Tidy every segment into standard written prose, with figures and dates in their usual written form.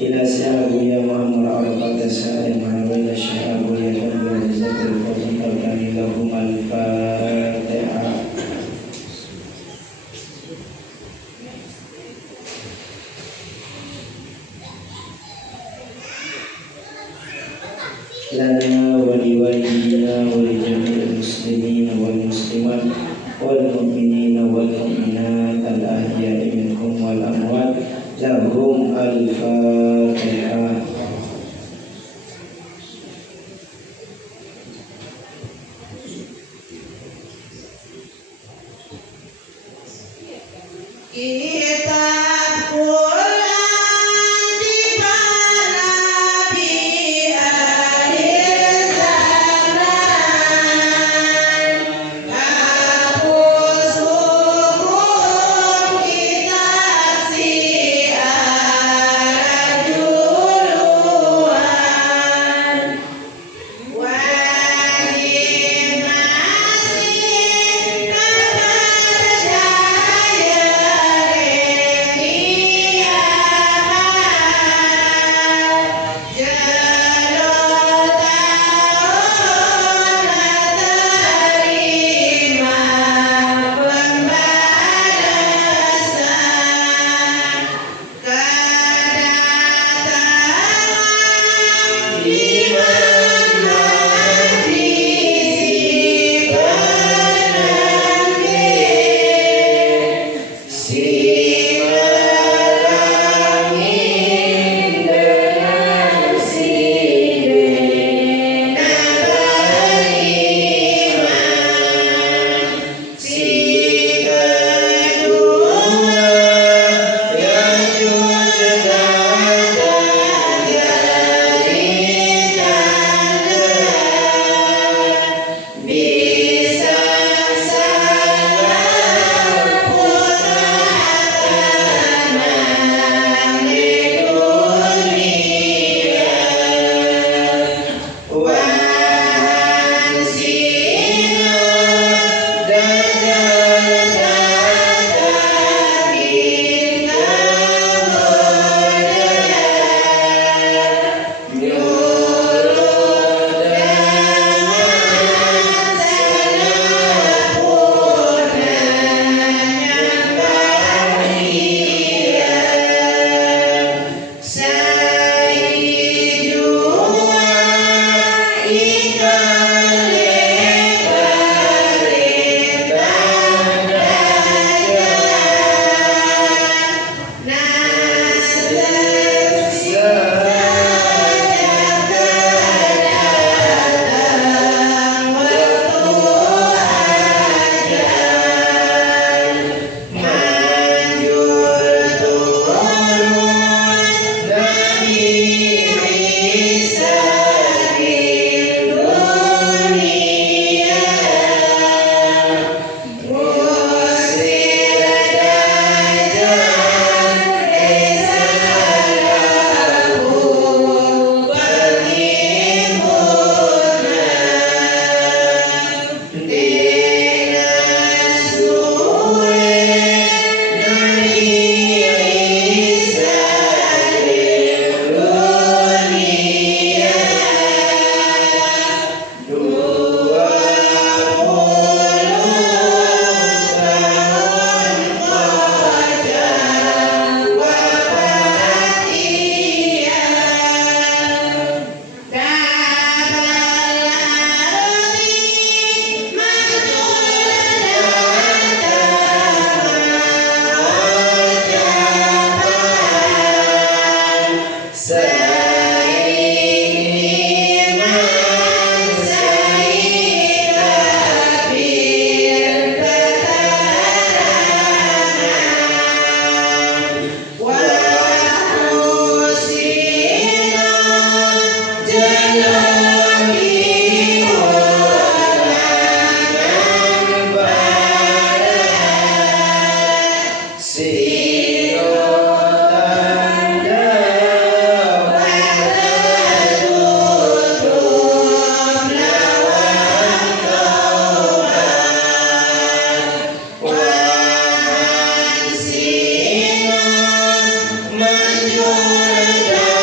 إلى سعوية وأمر عرفات سائر ما بين الشعب ويكون بعزة الفوز قبل لهم الفاتحة. لنا ولوالدينا ولجميع المسلمين والمسلمات والمؤمنين والمؤمنات الأحياء منهم والأموات لهم الفاتحة. Menjual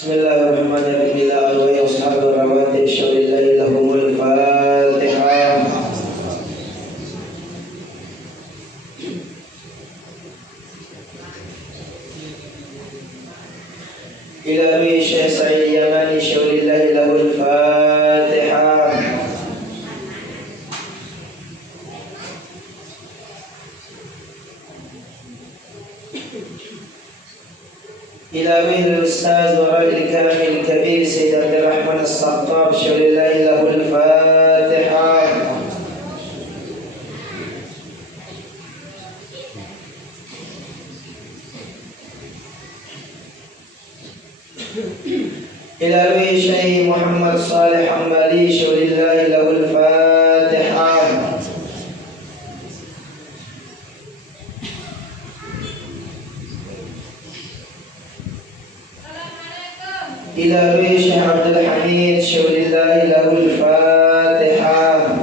Bismillahirrahmanirrahim. Ila arwah ashabir rawatib syaulillahi lahumul Fatihah. Ila arwah Syekh Sa'id Yamani syaulillahi lahul Fatihah. Ila arwah Ustaz Wara'il Kamil Kabir Sayyid Abdul Rahman As-Sattab syaulillahi lahul Fatihah. Ila arwah Syekh Muhammad Salih Hambali syaulillahi lahul Fatihah. Ila arwah Syekh Abdul Hamid syaulillahi lahul Fatihah.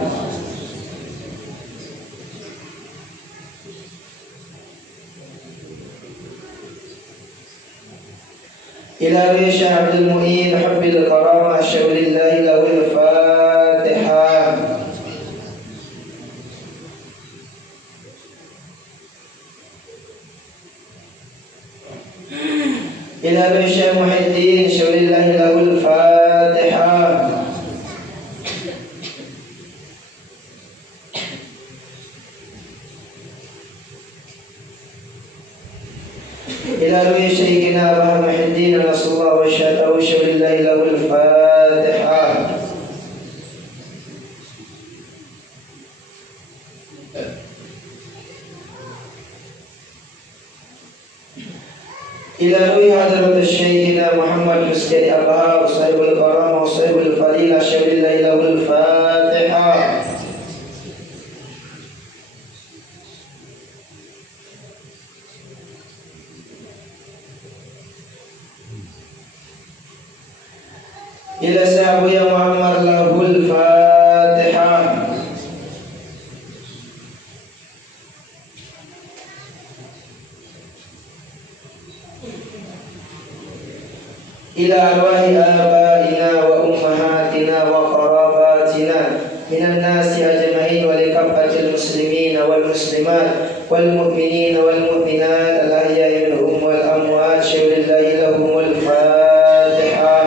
Ila arwah Syekh Abdul Mu'in Hubbil Karamah syaulillahi lahul Fatihah. Ila arwah Syekh Muhyiddin syaulillahi lahul Fatihah. Ila arwah Syekhina Abah Muhyiddin Rasulullah wa syatahu syaulillahi lahul Fatihah. Ila arwah Hadrat Syekhina Muhammad Husaini Abah Sahibul Karamah Sahibul Fadilah syaulillahi lahul Fatihah. Ila Syekh Buya Muhammad lahul Fatihah. Ila arwahi abaina wa ummahatina wa qarabatina minan nasi ajma'in wa likaffatil muslimin wal muslimat wal mu'minin wal mu'minat al ahya'i minhum wal amwat syaulillahi lahumul Fatihah.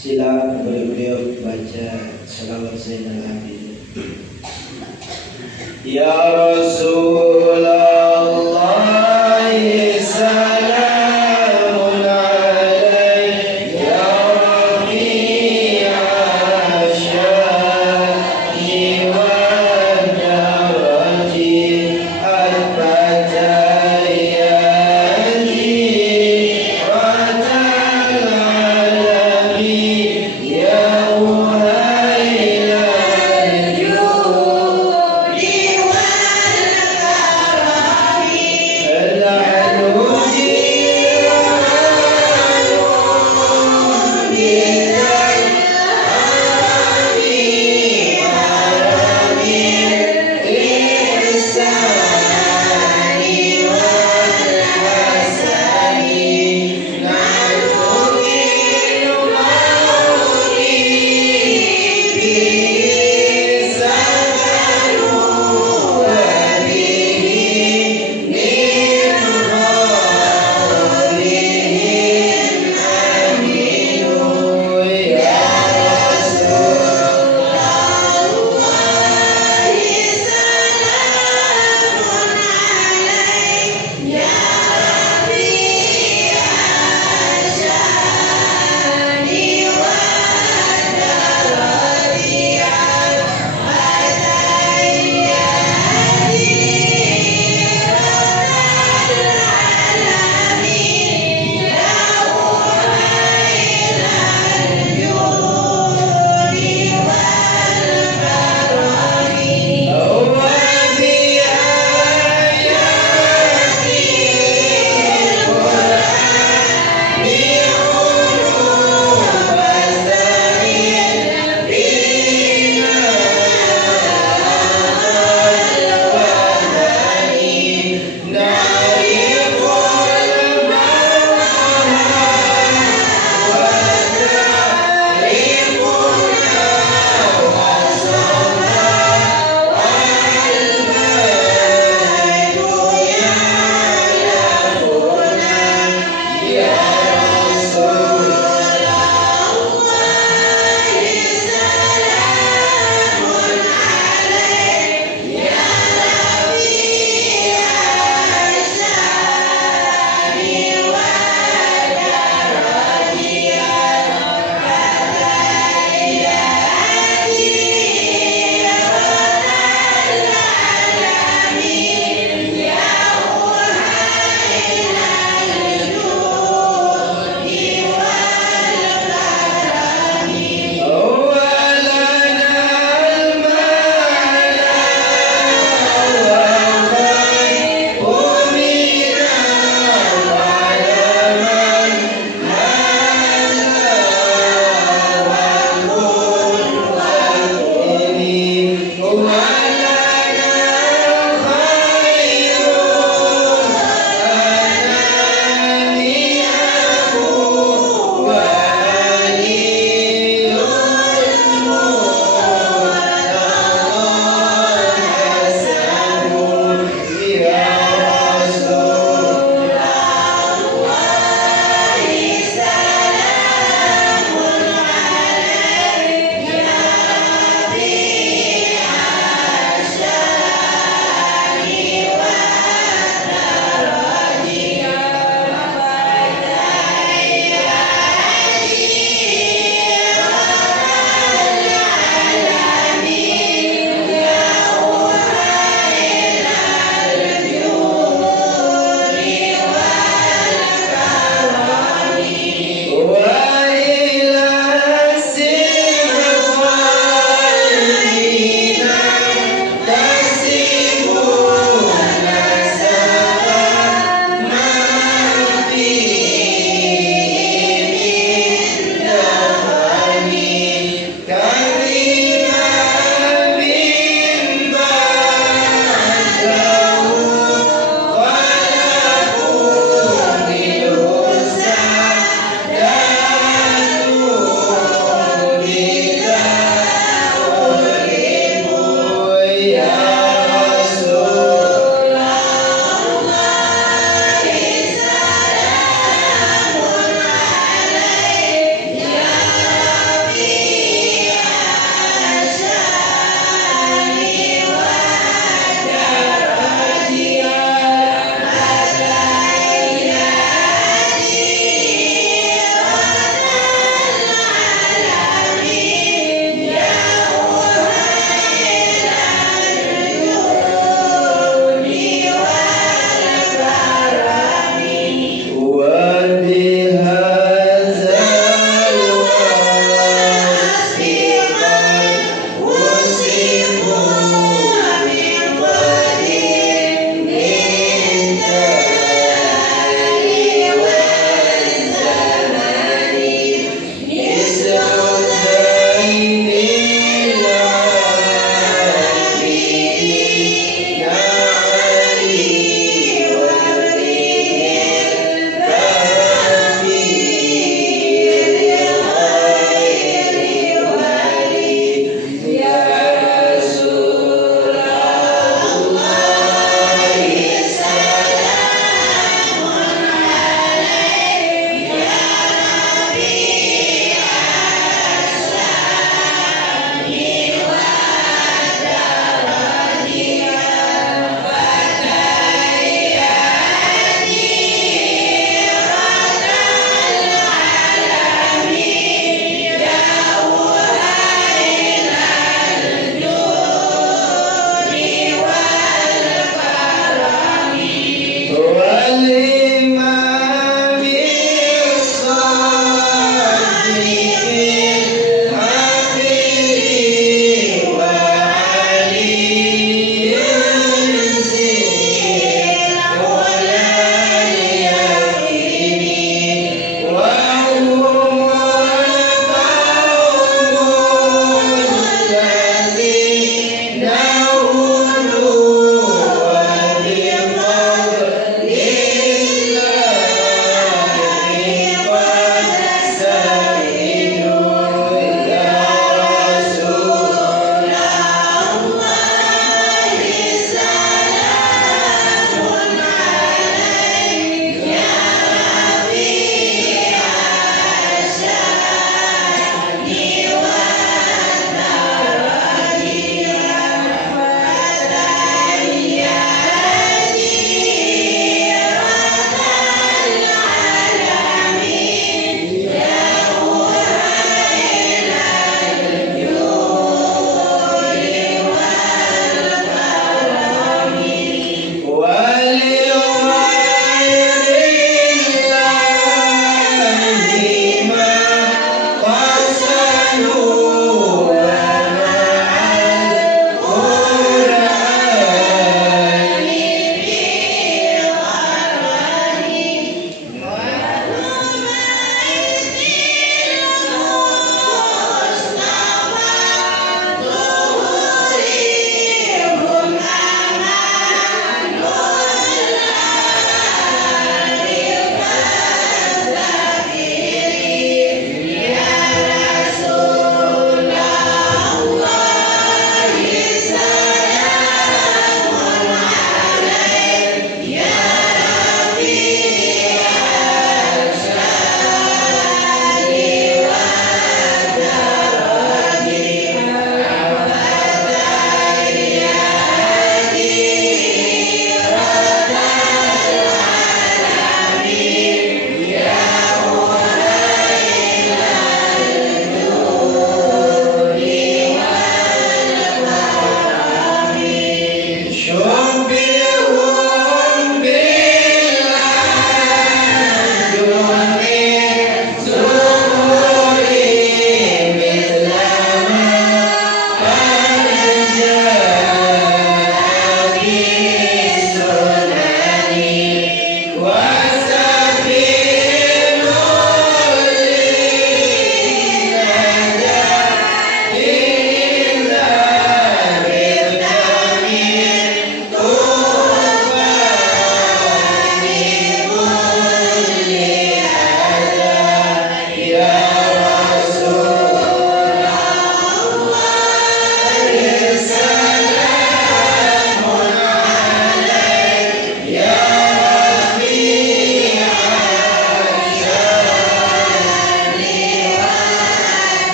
Sila beliau baca salawat Zainal Abidin. Ya Rasulullah salamun alaik ya Rafi'ah syani wa daraji al-fatayati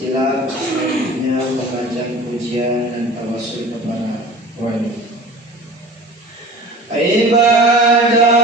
Sila selanjutnya pembacaan pujian dan tawasul kepada wali. Ibadallah,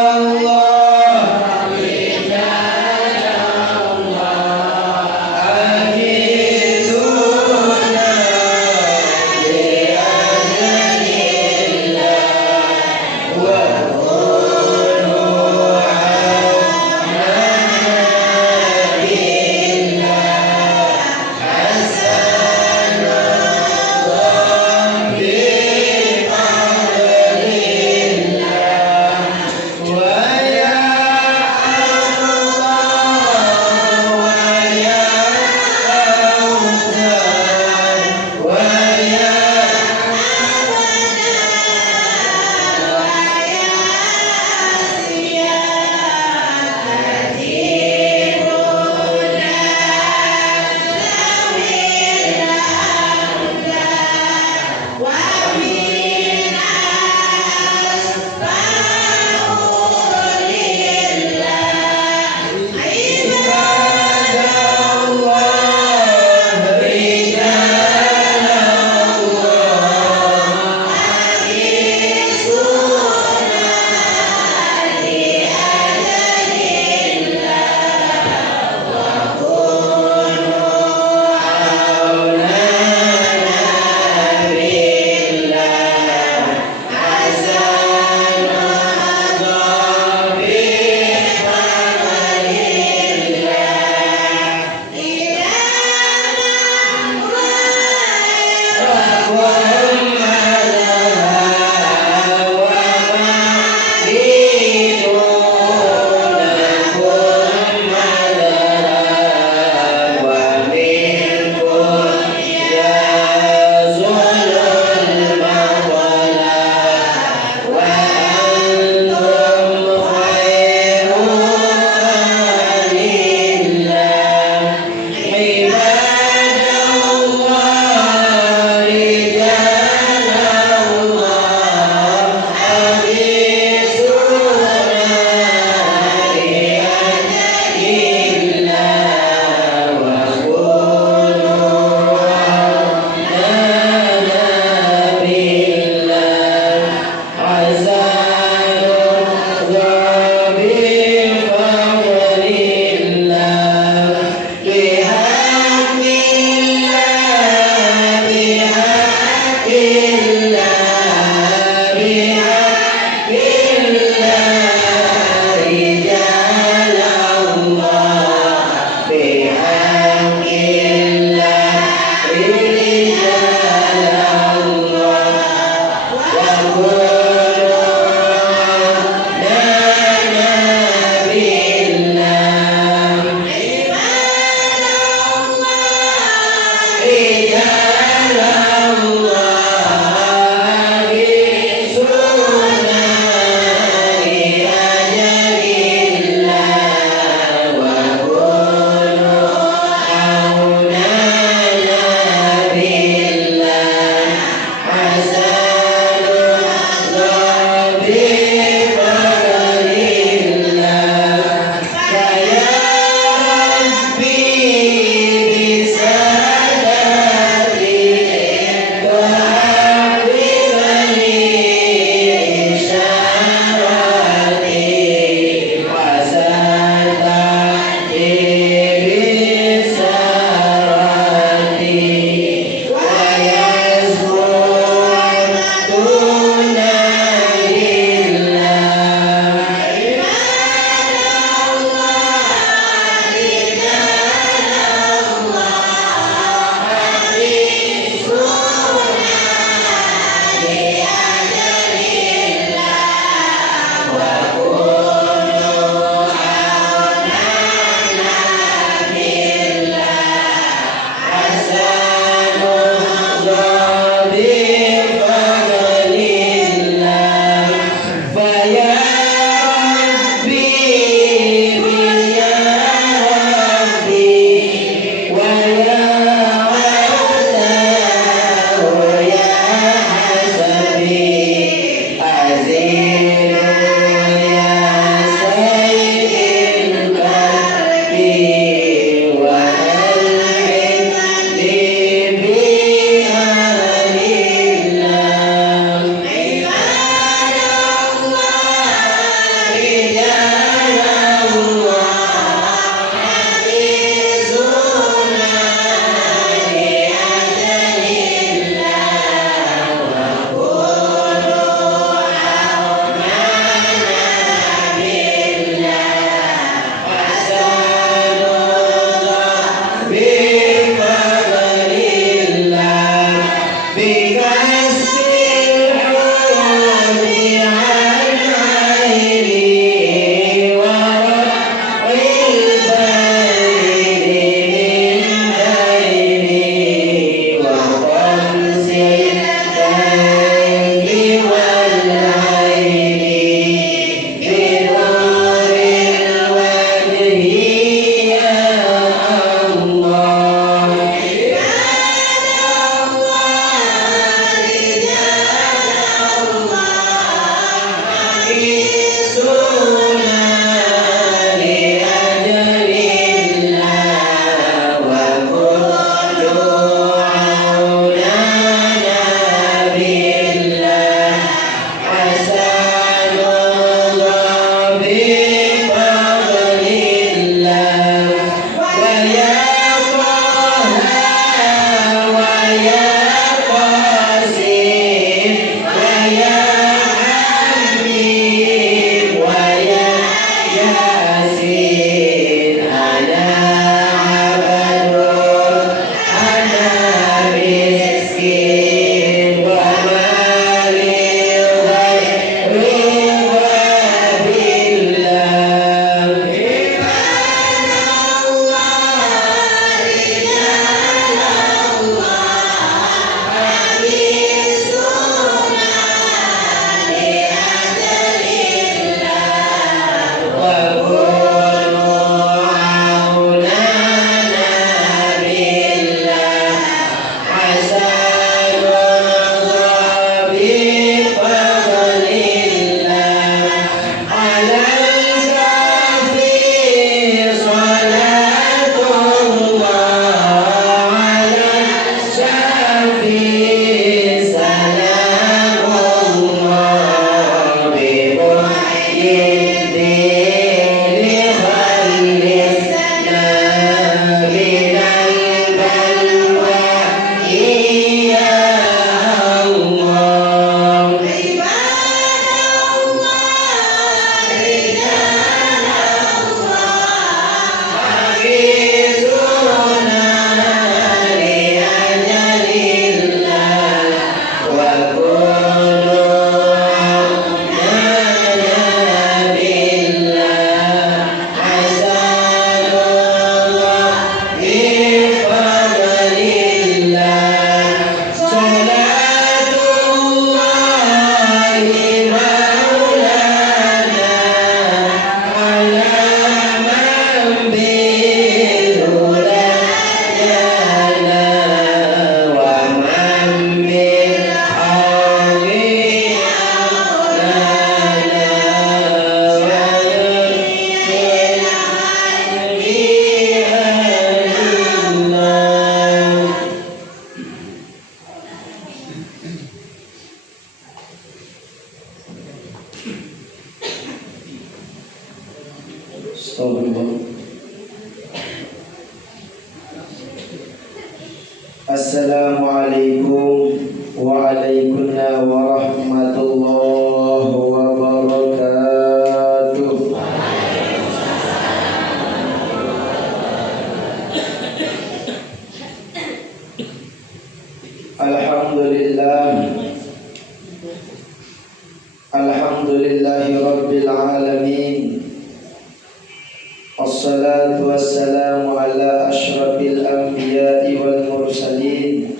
Allah. Assalamualaikum waalaikumsalam warahmatullahi wabarakatuh. Alhamdulillahi rabbil alamin. Assalatu wassalamu ala ashrafil anbiya'i wal mursalin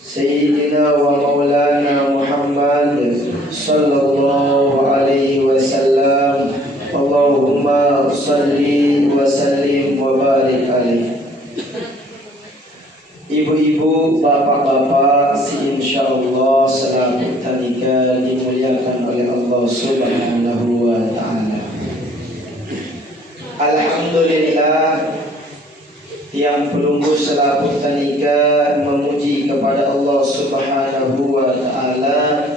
Sayyidina wa maulana Muhammad sallallahu alaihi wasallam. Allahumma salli wa sallim wa barik alaihi. Ibu-ibu, bapak-bapak, insyaallah selaku tanika dimuliakan oleh Allah Subhanahu wa ta'ala. Alhamdulillah, yang pelunggu selaku tanika memuji kepada Allah Subhanahu wa ta'ala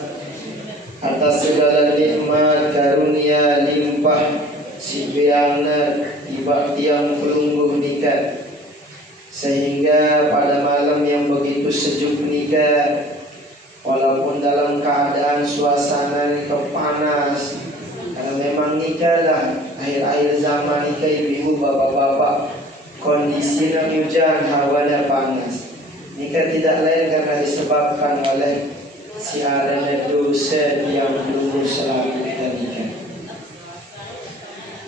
atas segala nikmat karunia limpah sibiana tiba tiang pelunggu nikah, sehingga pada malam yang begitu sejuk nikah, walaupun dalam keadaan suasana kepanas, karena memang nikah lah akhir-akhir zaman nikah, ibu-ibu, bapak-bapak, kondisinya hujan, hawanya panas. Nikah tidak lain karena disebabkan oleh si adanya dosa yang belum selalu nikah.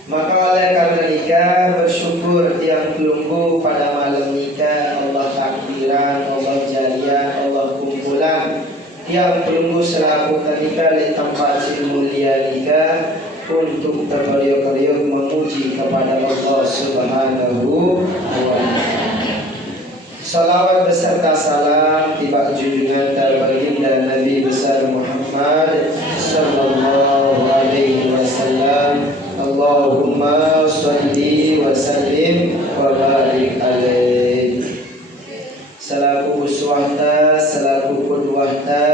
Maka oleh karena nikah, bersyukur tiang pelunggu pada malam nikah, Allah takbiran, Allah jarian, Allah kumpulan tiang pelunggu selaku nikah di tempat mulia nikah untuk terkeriuk-keriuk memuji kepada Allah Subhanahu wa ta'ala. Salawat beserta salam tiba junjungan terbaginda Nabi besar Muhammad sallallahu alaihi wasallam. Allahumma sholli wa sallim wa barik alaihi. Selaku uswahta, selaku qudwahta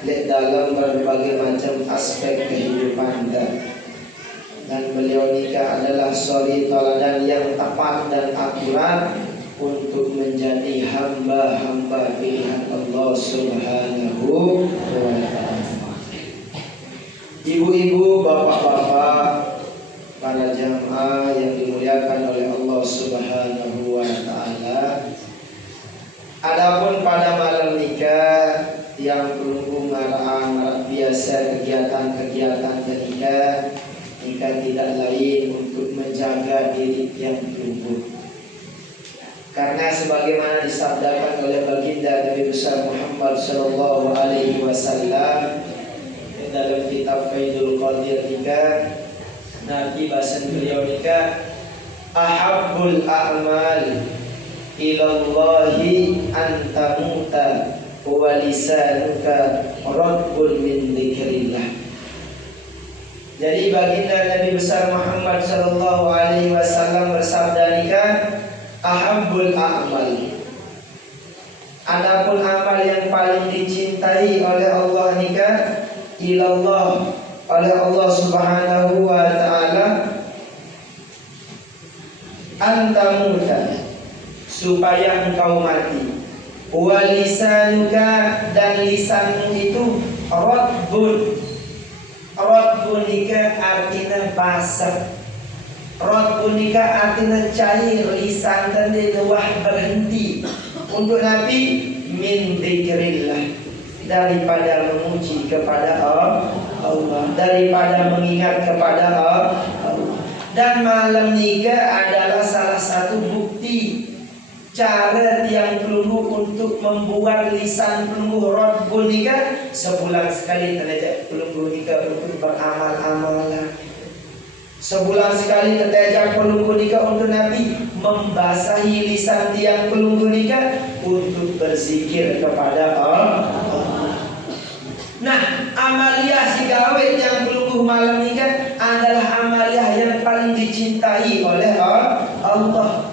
dalam berbagai macam aspek kehidupan dan beliau nikah adalah suri teladan yang tepat dan akurat untuk menjadi hamba-hamba pilihan Allah Subhanahu wa ta'ala. Ibu-ibu, bapak-bapak, para jamaah yang dimuliakan oleh Allah Subhanahu wa ta'ala. Adapun pada malam nikah yang pelunggu marak biasa kegiatan-kegiatan nikah tidak lain untuk menjaga diri yang pelunggu. Karena sebagaimana disabdakan oleh baginda Nabi besar Muhammad sallallahu alaihi wasallam dalam kitab Faidul Qadir nikah, Nabi bahasan beliau nikah, ahabbul a'mal ilallahi antamuta wa lisanuka radbun min dzikrillah. Jadi baginda Nabi besar Muhammad sallallahu alaihi wasallam bersabda nikah, ahabbul a'mal, adapun amal yang paling dicintai oleh Allah nikah, ilallah, oleh Allah Subhanahu wa ta'ala, antamuta, supaya engkau mati, walisanuka, dan lisanmu itu radbun. Radbun nikah artinya basah, radbun nikah artinya cair, lisan tadi wah berhenti untuk Nabi min dzikrillah, daripada memuji kepada Allah, daripada mengingat kepada Allah. Dan malam nikah adalah salah satu bukti cara tiang pelunggu untuk membuat lisan pelunggu radbun nikah. Sebulan sekali terajak pelunggu nikah untuk beramal-amalan. Sebulan sekali terajak pelunggu nikah untuk Nabi membasahi lisan tiang pelunggu nikah untuk berzikir kepada Allah. Nah, amaliyah si gawe yang pelunggu malam nikah adalah amaliyah yang paling dicintai oleh Allah.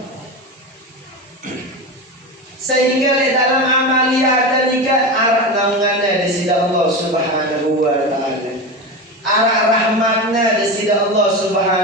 Sehingga dalam amaliyah nikah arah naungannya di sisi Allah Subhanahu wa ta'ala, arah rahmatnya di sisi Allah Subhanahu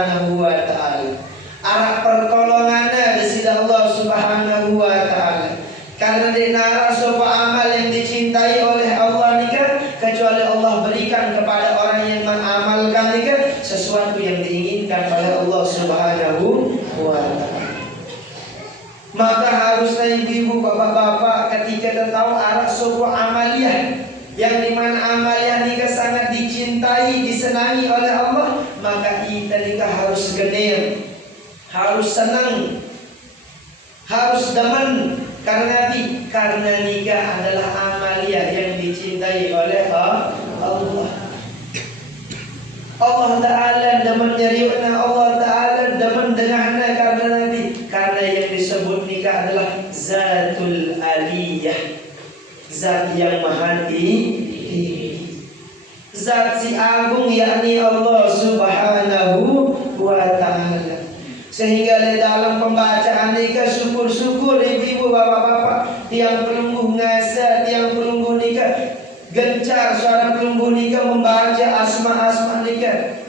kenir, harus senang, harus demen karena Nabi. Karena nikah adalah amalia yang dicintai oleh Allah. Allah Ta'ala demen nyariuna, Allah Ta'ala demen denganna karena Nabi. Karena yang disebut nikah adalah zatul aliyah, zat yang maha tinggi, zat si agung, yakni Allah Subhanahu wa Ta'ala. Sehingga di dalam pembacaan nikah, syukur-syukur ibu-ibu, bapak-bapak, tiang pelungguh ngasa, tiang pelungguh nikah gencar suara pelungguh nikah membaca asma-asma nikah.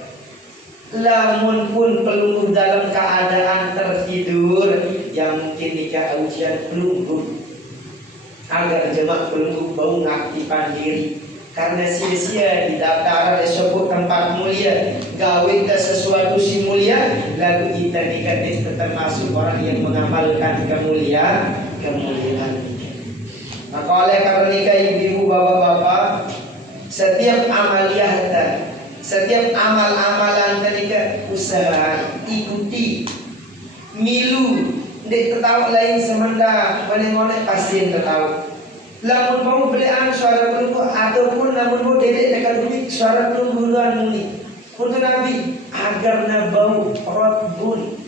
Lamun pun pelungguh dalam keadaan tertidur, yang mungkin nikah ujian pelungguh, agar jemaah pelungguh bau ngaktifan diri. Karena sia-sia di daftar disebut tempat mulia, gawe ke sesuatu si mulia, lalu kita nikah termasuk orang yang mengamalkan kemuliaan. Maka oleh karena nikah ibu-ibu, bapak-bapak, setiap amaliyah, setiap amal-amalan nikah usaha ikuti, milu, dek tertawa lain semenda, mana-mana pasti tertawa. Lamun mau belian suara pelungguh ataupun lamun mau dedek dekat duit suara pelungguhan muni untuk Nabi agar nabau rotbun,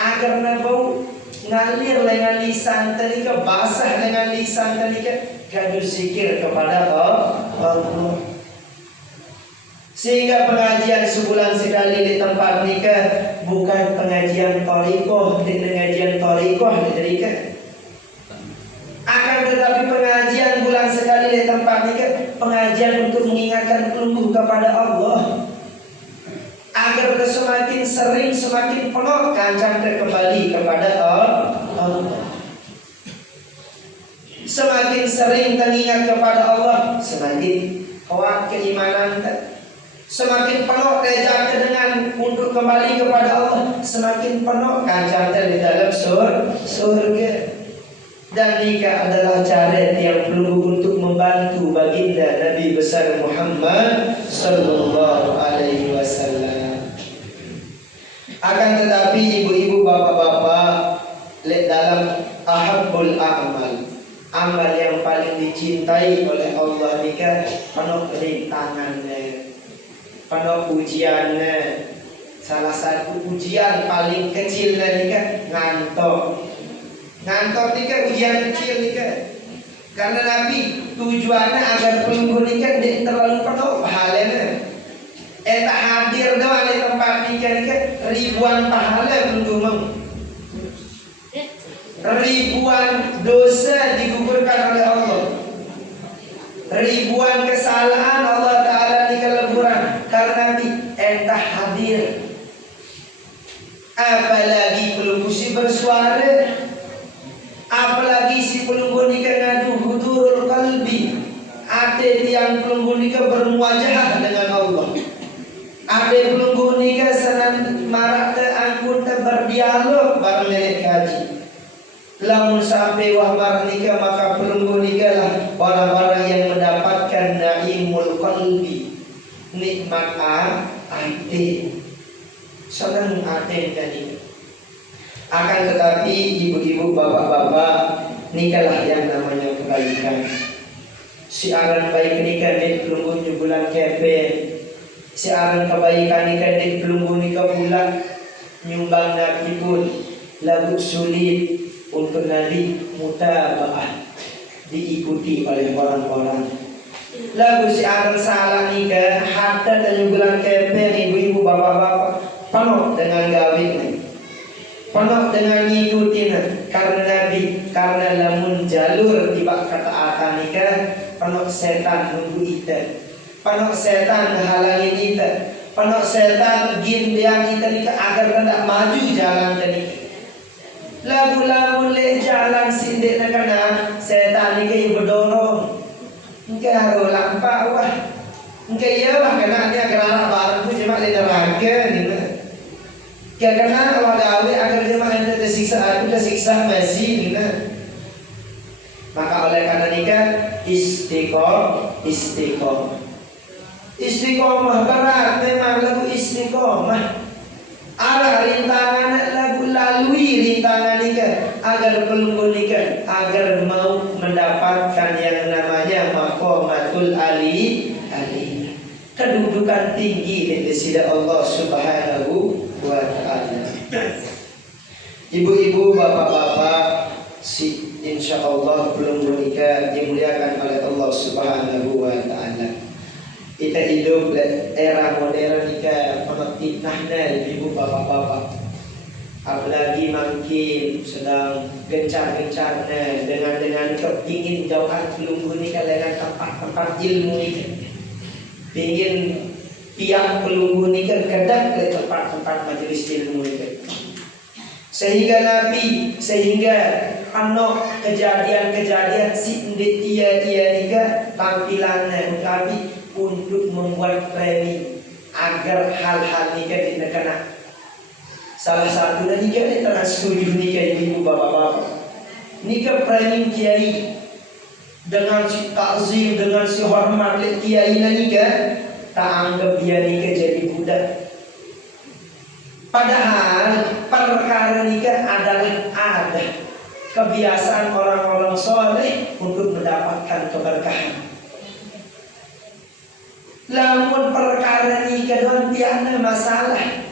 agar nabau ngalir dengan lisan tadika, basah dengan lisan tadika, gaduh zikir kepada Allah. Sehingga pengajian sebulan sekali di tempat nikah bukan pengajian thariqah, di pengajian thariqah diterika. Akan tetapi pengajian bulan sekali di tempat nikah, pengajian untuk mengingatkan pelungguh kepada Allah, agar semakin sering, semakin penuh kancam kembali kepada Allah. Semakin sering teringat kepada Allah, semakin kuat keimanan. Semakin penuh rejak dengan untuk kembali kepada Allah, semakin penuh kancam di dalam surga. Dan nikah adalah cara yang perlu untuk membantu baginda Nabi besar Muhammad sallallahu alaihi wasallam. Akan tetapi ibu-ibu, bapak-bapak, dalam ahabbul amal, amal yang paling dicintai oleh Allah nikah penuh rintangannya, penuh ujiannya. Salah satu ujian paling kecil nikah ngantuk. Ngantor nikah ujian kecil nikah. Karena Nabi tujuannya agar pelungguh nikah tidak terlalu penuh pahalanya. Tak hadir doang di tempat nikah ribuan pahala pelungguh mau. Ribuan dosa digugurkan oleh Allah. Ribuan kesalahan Allah Ta'ala nikah leburan karena Nabi tak hadir. Apalagi pelungguh si bersuara, apalagi si pelungguh nikah ngadu hudurul qalbi, ada yang pelungguh nikah bermuajahah dengan Allah, ada pelungguh nikah senang marak angkun berdialog bareng nenek kaji. Lamun sampai wahmar nikah, maka pelungguh nikah lah orang-orang yang mendapatkan naimul qalbi, nikmat hati, senang hati tadi. Akan tetapi ibu-ibu, bapak-bapak, nikahlah yang namanya kebaikan. Siaran baik nikah di pelungguhnya bulan kepe, siaran kebaikan nikah di pelungguh nikah bulan nyumbang Nabi pun lagu sulit untuk Nabi mutabaah, diikuti oleh orang-orang. Lagu siaran salah nikah hatta dan bulan kepe, ibu-ibu, bapak-bapak, penuh dengan gawin, penuh dengan ngikutin karena Nabi, karena lamun jalur tiba ketaatan nikah penuh setan nunggu kita, penuh setan menghalangi kita, penuh setan gin biang kita nikah agar tidak maju jalan tadi. Lagu lamun le jalan sindik nakana setan nikah berdorong, engkau harus lampak wah, engkau ya bah kena dia kerana barang tu cuma le neraka ni. Karena Allah gawe agar jemaah ente tersiksa, aku tersiksa masih nah. Maka oleh karena nikah istiqomah berat memang lagu istiqomah. arah rintangan lagu lalui rintangan nikah agar pelunggu nikah agar mau mendapatkan yang namanya maqamatul ali kedudukan tinggi di sisi Allah Subhanahu wa ta'ala. Ibu-ibu, bapak-bapak, insya Allah belum menikah dimuliakan oleh Allah Subhanahu wa ta'ala. Kita hidup di era modern nikah mengetitnahnya ibu bapak-bapak. Apalagi makin sedang gencar-gencarnya dengan kepingin jauhan pelunggu nikah dengan tempat-tempat ilmu nikah. Pingin pihak pelunggu nikah kedap ke tempat-tempat majelis ilmu nikah. Sehingga anak kejadian-kejadian si dia nikah tampilannya Nabi untuk membuat framing agar hal-hal nikah dikena. Salah satu nikah ini setuju nikah ibu bapak-bapak. Nikah framing kiai dengan si takzim, dengan si hormat kiai nikah, tak anggap dia nikah jadi budak. Padahal perkara nikah adalah ada kebiasaan orang-orang soleh untuk mendapatkan keberkahan. Namun perkara nikah don tiada masalah.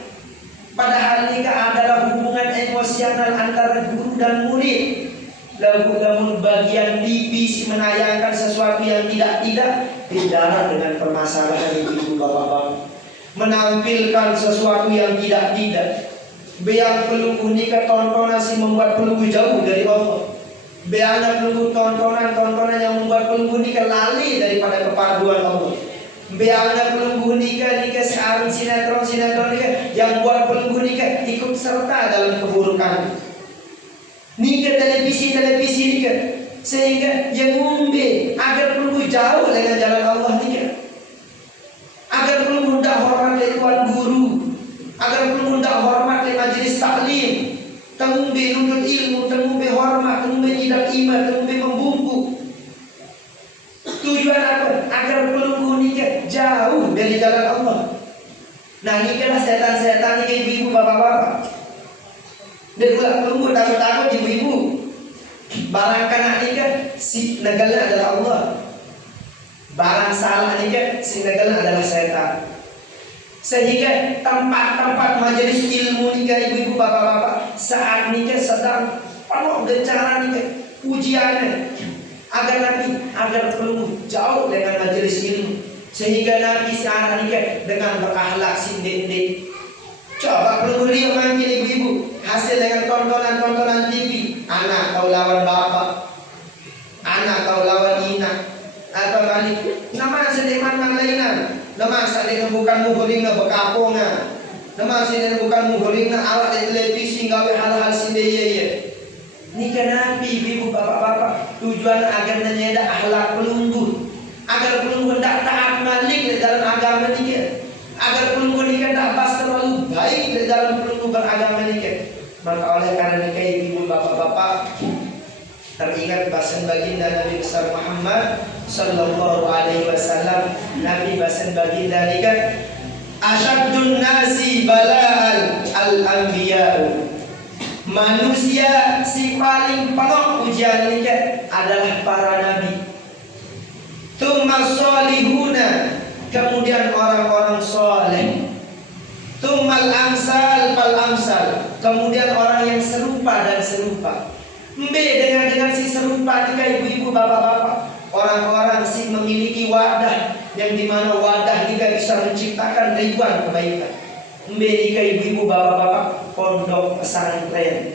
Padahal nikah adalah hubungan emosional antara guru dan murid. Namun bagian TV si menayangkan sesuatu yang tidak beda dengan permasalahan ibu bapak-bapak. Menampilkan sesuatu yang tidak. Biar pelunggu nikah tontonan si membuat pelunggu jauh dari Allah. Biar pelunggu tontonan yang membuat pelunggu nikah lali daripada kepaduan Allah. Biar pelunggu nikah searang sinetron nikah yang buat pelunggu nikah ikut serta dalam keburukan. Nikah televisi nikah sehingga yang ngumbe agar pelunggu jauh dengan jalan Allah nikah. Agar pelunggu tidak hormat dari tuan guru, agar pelunggu tidak hormat dari majelis taklim, tengumbe nuntut ilmu, tengumbe hormat, tengumbe tidak iman, tengumbe membungkuk. Tujuan apa? Agar pelunggu nikah jauh dari jalan Allah. Nah nikahlah setan-setan nikah ibu-ibu bapak-bapak. Dan ulah pelunggu takut-takut ibu-ibu. Barang kena nikah si negara adalah Allah. Barang salah nikah si negara adalah setan. Sehingga tempat-tempat majelis ilmu nikah ibu-ibu bapak-bapak saat nikah sedang penuh gencaran nikah ujiannya agar pelunggu jauh dengan majelis ilmu. Sehingga Nabi searah nikah dengan berakhlak sindik-sindik. Coba pelunggu lihat makin ibu-ibu hasil dengan tontonan TV. Anak kau lawan bapak, anak kau lawan ina, atau balik. Nama sedeman manglainan, nama sedeman bukan muhrimna bekaponga, nama sedeman bukan muhrimna awak di televisi gawe hal-hal sindeye. Nikah Nabi ibu bapak-bapak tujuan agar menyeda akhlak pelunggu, agar pelunggu tidak taat malik dalam agama nikah, agar pelunggu nikah tidak pas terlalu baik dalam pelunggu beragama nikah. Maka oleh karena nikah ibu bapak-bapak teringat bahasan baginda Nabi besar Muhammad sallallahu alaihi wasallam. Nabi bahasan baginda nikah asyaddun nasi bala'al al-anbiya'u. Manusia si paling penuh ujian nikah adalah para nabi. Tsumma sholihuna, kemudian orang-orang soleh. Tsummal amsal fal amsal, kemudian orang yang serupa dan serupa. Dengan si serupa nikah ibu-ibu bapak-bapak, orang-orang si memiliki wadah yang dimana wadah nikah bisa menciptakan ribuan kebaikan. Nikah ibu-ibu bapak-bapak pondok pesantren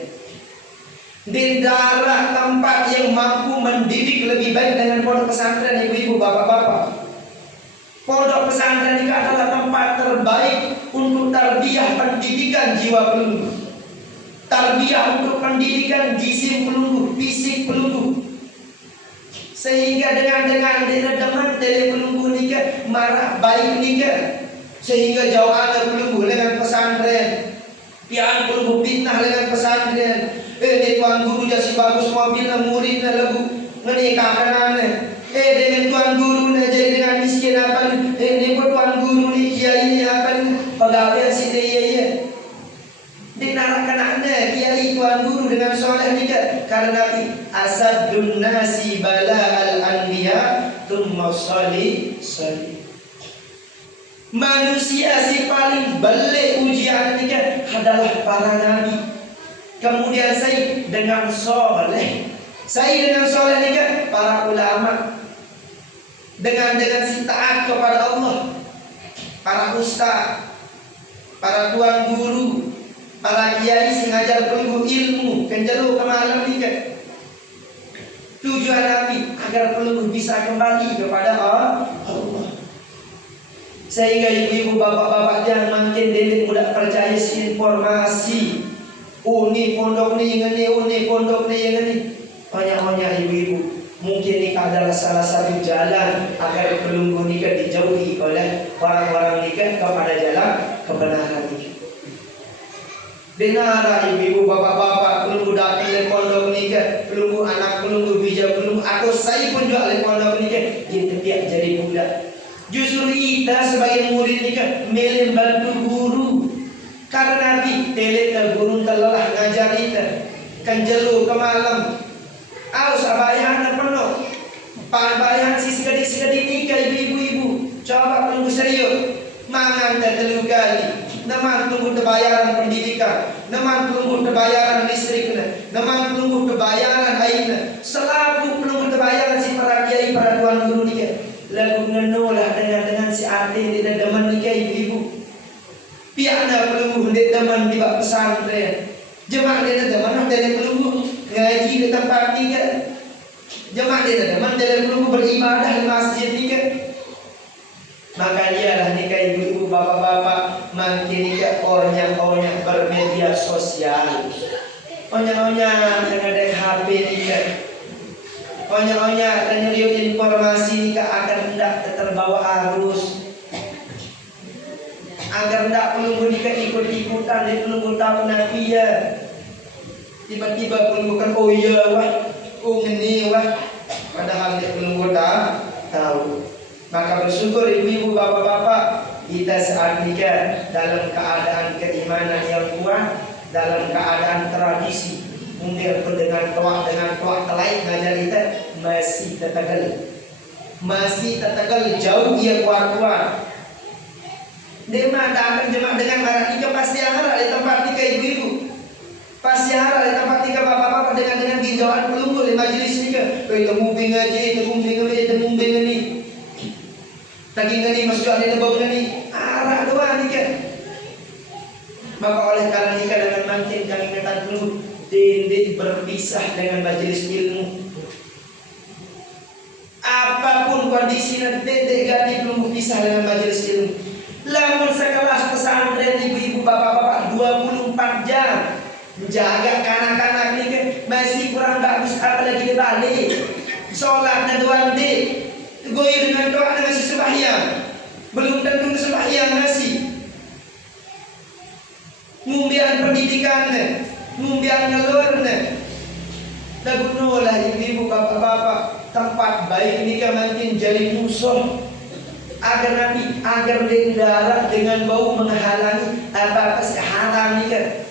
di daerah tempat yang mampu mendidik lebih baik dengan pondok pesantren ibu-ibu bapak-bapak. Pondok pesantren itu adalah tempat terbaik untuk tarbiyah pendidikan jiwa pelunggu, tarbiyah untuk pendidikan jisim pelunggu, fisik pelunggu. Sehingga dengan deman dari pelunggu nikah marah baik nikah, sehingga jauh ada pelunggu dengan pesantren, pian pelunggu fitnah dengan pesantren. Ini tuan guru jadi bagus mobilnya muridnya lagu menikah kanannya. Dengan tuan guru jadi dengan miskin apa ini tuan guru ni kiai ini apa ini pegawai si dia. dinarakan anaknya kiai tuan guru dengan soleh nikah. Karena Nabi asadun nasi bala al anbiya thumma salih. Manusia si paling belik ujian nikah adalah para nabi. Kemudian saya dengan soleh. Saya dengan soleh nikah para ulama. Dengan si taat kepada Allah, para ustaz, para tuan guru, para kiai sing ngajar pelunggu ilmu kenjelu ke malam nikah. Tujuan Nabi agar pelunggu bisa kembali kepada Allah. Sehingga ibu-ibu bapak-bapak jangan makin delik mudah percaya si informasi. Uni pondok ni ngeni, uni pondok ni ngeni. Banyak-banyak ibu-ibu. Mungkin ini adalah salah satu jalan agar pelunggu nikah dijauhi oleh orang-orang nikah kepada jalan kebenaran nikah. Dengar ibu-ibu bapak-bapak pelunggu datang ke pondok nikah, pelunggu anak pelunggu bijak pelunggu atau saya pun juga ke pondok nikah, kita tiap jadi budak. Justru kita sebagai murid nikah milih bantu guru. Karena Nabi telet guru telah ngajar kita kan jelu ke malam. Aus abayan penuh. Pabayan si segadik-segadik nikah ibu-ibu. Coba pelunggu serius. Mangan dan telu kali. Naman pelunggu terbayaran pendidikan. Naman pelunggu terbayaran listrik. Naman pelunggu terbayaran airnya. Selalu pelunggu terbayaran si para kiai para tuan guru nikah. Lagu ngenolah dengan si arti tidak demen nikah ibu-ibu. Piana pelunggu hendak demen di bak pesantren. Jemaah dia demen dari pelunggu ngaji di tempat nikah. Jemaah dia demen dari pelunggu beribadah di masjid nikah. Maka dialah nikah ibu-ibu bapak-bapak makin nikah orang-orang bermedia sosial. Orang-orang dengan ada HP nikah. Orang-orang dengan informasi nikah agar tidak terbawa arus. Agar tidak pelunggu nikah ikut-ikutan di pelunggu tahu Nabi ya. Tiba-tiba pelunggu kan oh iya wah, oh ini wah. Padahal dia pelunggu tak tahu. Maka bersyukur ibu-ibu bapak-bapak kita saat nikah dalam keadaan keimanan yang kuat, dalam keadaan tradisi. Mungkin dengan tuak telai ngajar kita masih tetegal jauh dia kuat-kuat. Dia datang jemaah dengan marah nikah pasti harap di tempat nikah ibu-ibu. Pasti harap di tempat nikah bapak-bapak dengan ginjauan pelunggu di majelis nikah. Temu bingaji, temu bingaji. Lagi ngani masuk ada nebau ngani arah doa nikah. Maka oleh karena nikah dengan makin kami minta dulu dinding berpisah dengan majelis ilmu. Apapun kondisi nanti gani belum berpisah dengan majelis ilmu. Lamun sekelas pesantren ibu-ibu bapak-bapak 24 jam menjaga kanak-kanak nikah masih kurang bagus apalagi di Bali. Sholatnya doang deh. Goy dengan doa dengan si sembahyang. Belum tentu sembahyang masih. Ngumbian pendidikannya, ngumbian ngelurnya. Lagu nolah ibu-ibu bapak-bapak tempat baik nikah makin jadi musuh. Agar darah dengan bau menghalangi apa-apa haram nikah.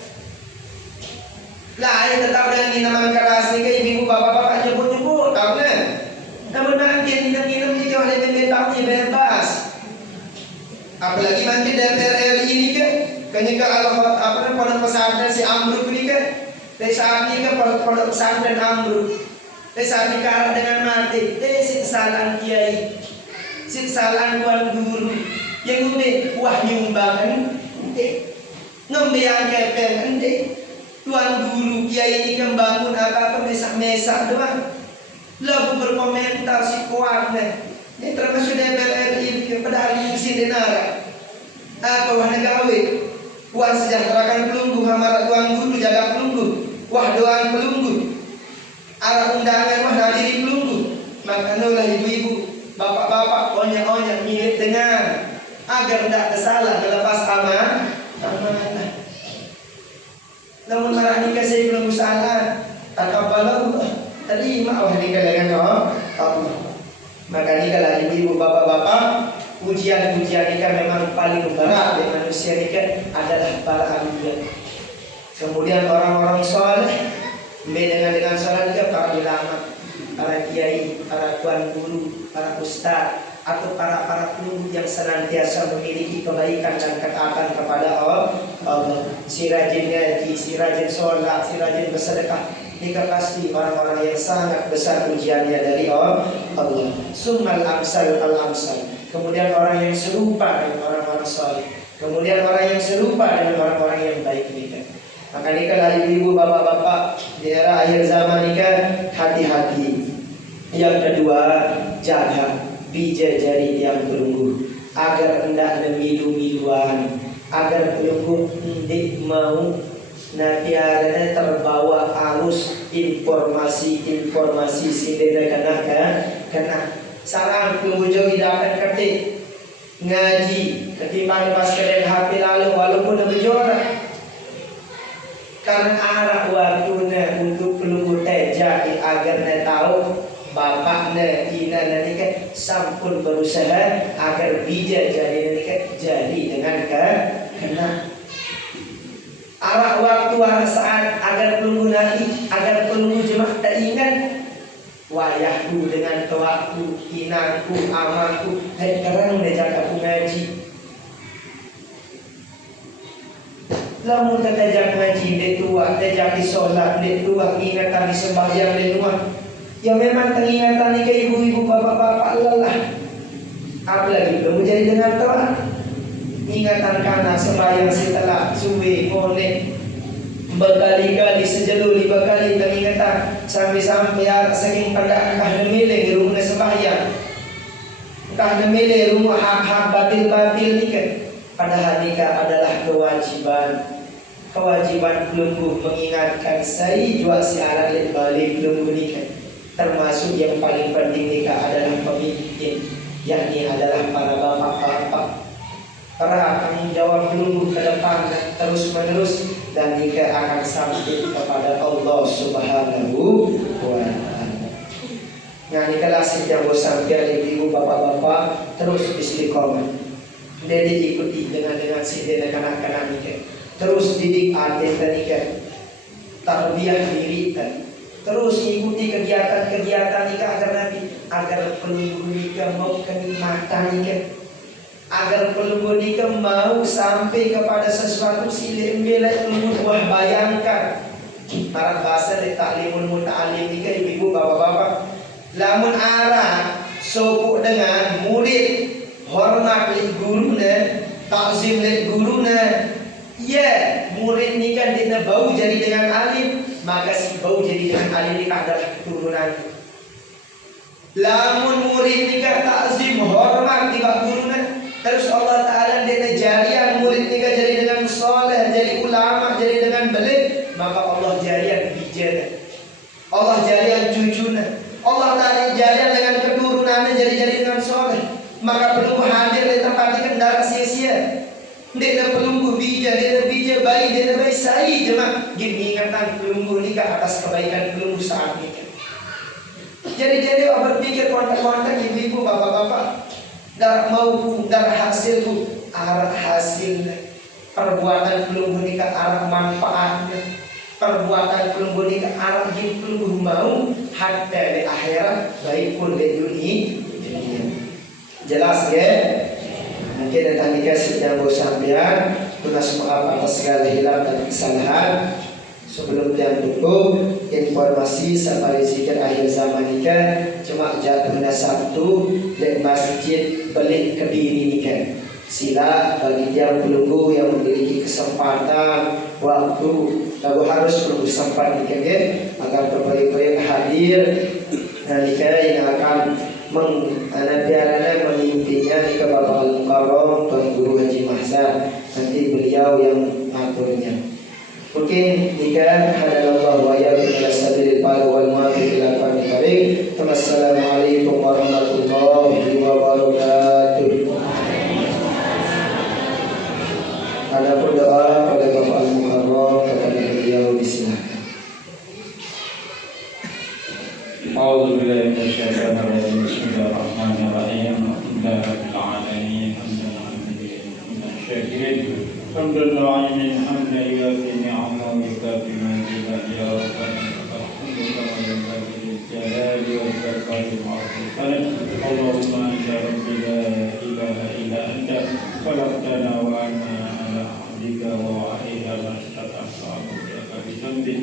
Lah tetap dengan minuman keras nikah ibu-ibu bapak-bapak nyebut-nyebut tahu kan? Namun makin minum-minum nikah oleh pembentangnya bebas. Apalagi makin DPR RI nikah. Kayaknya kalau pondok pesantren si ambruk nikah. Dari saat nikah pondok pesantren ambruk. Dari saat nikah dengan mati. Kesalahan kiai. Kesalahan tuan guru. Yang ngombe wah nyumbangan. Ngombe yang kepeng. Tuan guru kiai ini membangun apa-apa mesak-mesak doang. Lalu berkomentar si kuatnya. Ini termasuk DPR RI padahal ini si denara. Apa wah negawe? Wah sejahterakan pelunggu, hamara tuan guru jaga pelunggu. Wah doang pelunggu. Arah undangan wah hadiri pelunggu. Maka nolah ibu-ibu, bapak-bapak, onyak-onyak mirip dengan agar tidak tersalah melepas amanah. Namun marah nikah saya belum salah. Takabalallah. Terima Allah nikah dengan Allah. Maka nikahlah ibu-ibu bapak-bapak. Ujian nikah memang paling berat di manusia nikah adalah para anbiya. Kemudian orang-orang soleh dengan sholat juga para ulama, para kiai, para tuan guru, para ustaz, atau para peluru yang senantiasa memiliki kebaikan dan ketaatan kepada Allah. Si rajin ngaji, si rajin sholat, si rajin bersedekah, jika pasti orang-orang yang sangat besar ujiannya dari Allah. Summal amsal al-amsal. Kemudian orang yang serupa dengan orang-orang soleh. Kemudian orang yang serupa dengan orang-orang yang baik nikah. Maka nikahlah ibu-ibu, bapak-bapak di era akhir zaman nikah, hati-hati. Yang kedua, jaga bija jari yang belunggu, agar hendak milu-miluan, agar belunggu hendak mau nabiarana terbawa arus informasi sindena kena sarang belunggu jauh dapat ketik ngaji ketimbang pas keren HP lalu walaupun berjorak. Karena arah waktunya untuk pelunggu tejaki agar ne tahu bapaknya ina nanti kan sampun berusaha agar bija jadi nanti kan jadi dengan kena arah waktu arah saat agar pelunggu nanti agar pelunggu jemaah tak ingat wayahku dengan waktu inaku amaku dan kerang dejak aku ngaji. Lamun terjak ngaji dia tua, terjak di solat dia tua, ingatan di sembahyang dia tua. Ya memang teringatan ni ke ibu-ibu, bapak-bapak lelah. Apalagi belum jadi dengan tua. Ingatan karena sembahyang setelah suwe, konek, berkali-kali sejelur, 5 kali teringatan sampai-sampai saking pada kah demele di rumah sembahyang. Kah demele rumah hak-hak batil-batil ni kan. Padahal nikah adalah kewajiban pelunggu mengingatkan saya juga si alat balik pelunggu nikah. Termasuk yang paling penting nikah adalah pemimpin, yakni adalah para bapak-bapak, para tanggung jawab pelunggu ke depan terus menerus, dan nikah akan sampai kepada Allah Subhanahu wa Ta'ala. Nah, nikahlah sejak sampai ibu bapak-bapak terus istiqomah. Jadi ikuti dengan si kanak-kanak nikah. Terus didik adik nikah, tarbiyah diri kan. Terus ikuti kegiatan nikah agar pelunggu nikah mau kenikmatan nikah, agar pelunggu nikah mau sampai kepada sesuatu silih belai pelunggu. Wah, bayangkan para bahasa di taklimul muta'alim nikah ibu bapak-bapak, lamun arah sokuk dengan murid, hormat li guruna, takzim li guruna. Ya, murid ni kan dia bau jadi dengan alim, maka si bau jadi dengan alim ni adalah keturunan. Lamun murid ni kan takzim hormat di guruna, terus Allah Taala dia jarian murid ni kan jadi dengan soleh, jadi ulama, jadi dengan belit, maka Allah jarian bijana, Allah jarian cucuna, Allah Taala jarian dengan keturunannya jadi dengan soleh. Maka pelunggu hadir di tempat ini tidak sia-sia. Dia pelunggu bija, dia bija baik, dia baik sai jemaah. Gini ingatan pelunggu nikah atas kebaikan pelunggu saat nikah. Jadi berpikir kontak-kontak ibu-ibu, bapak-bapak, dar mau dar hasilku, arah hasil perbuatan pelunggu nikah, arah manfaatnya. Perbuatan pelunggu nikah arah gini pelunggu mau hatta di akhirat baik pun di dunia. Jelas ya? Mungkin tentang nikah sedang sampean, tunas maaf atas segala hilaf dan kesalahan. Sebelum dia tutup, informasi safari zikir akhir zaman nikah cuma jatuh Sabtu dan masjid Belik Kediri nikah. Sila bagi yang pelunggu yang memiliki kesempatan waktu, lalu harus pelunggu sempat nikah ya, agar berbaik-baik hadir nikah yang akan menanabiarana memimpinnya nikah Bapak Al-Mukarram Tuan Guru Haji Mahzan, nanti beliau yang mengaturnya. Mungkin nikah hadalallah wa iyyakum ila sabilil birri wal muwafiq ila aqwamit thariq. Wassalamualaikum warahmatullahi wabarakatuh. Ada berdoa oleh Bapak Al-Mukarram kepada beliau, disilakan. A'udzubillahi minasyaitonir rajim. Bismillahirrahmanirrahim. Alhamdulillahirabbil alamin. Hamdan syakirin. Hamdan na'imin hamdan yuwafi ni'amahu الجلال والإكرام والعظيم. اللهم أنت ربي لا إله إلا أنت خلقتنا وأنا على عهدك ووعدك ما استطعت أعوذ بك بذنبي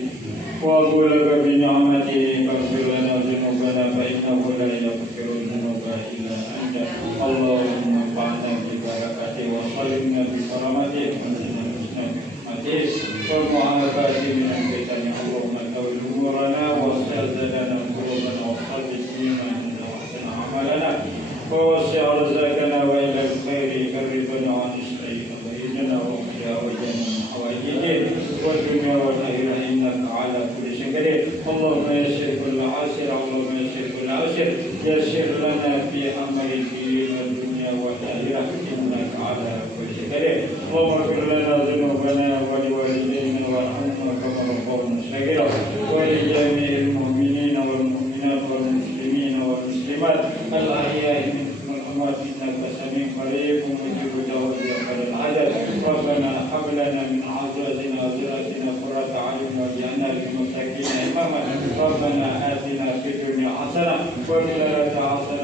وأقول لك بنعمتي فاغفر لنا ذنوبنا فإنه لا يغفر الذنوب إلا أنت. اللهم انفعنا ببركته وصلنا بكرامته وانزلنا بحكمته والمعافاة من الفتن. اللهم تول أمورنا واستعذ لنا قلوبنا وصدق إيماننا واحسن عملنا ووسع رزقنا وإلى الخير قربنا وعن الشيء بعيدنا وقيا وجنا من حوائج والدنيا والآخرة إنك على كل شيء قدير. اللهم يسر كل عسر، اللهم يسر كل عسر، يسر لنا في أمر الدين والدنيا والآخرة إنك على كل شيء قدير. اللهم اغفر لنا ذنوبنا ولوالدينا وارحمنا كما ربونا صغيرا ولجميع المؤمنين والمؤمنات والمسلمين والمسلمات الأحياء منهم والأموات إنك سميع قريب مجيب دعوة يا خير العدد. ربنا هب لنا من أزواجنا وذرياتنا قرة أعين واجعلنا للمتقين إماما. ربنا آتنا في الدنيا حسنة وفي الآخرة حسنة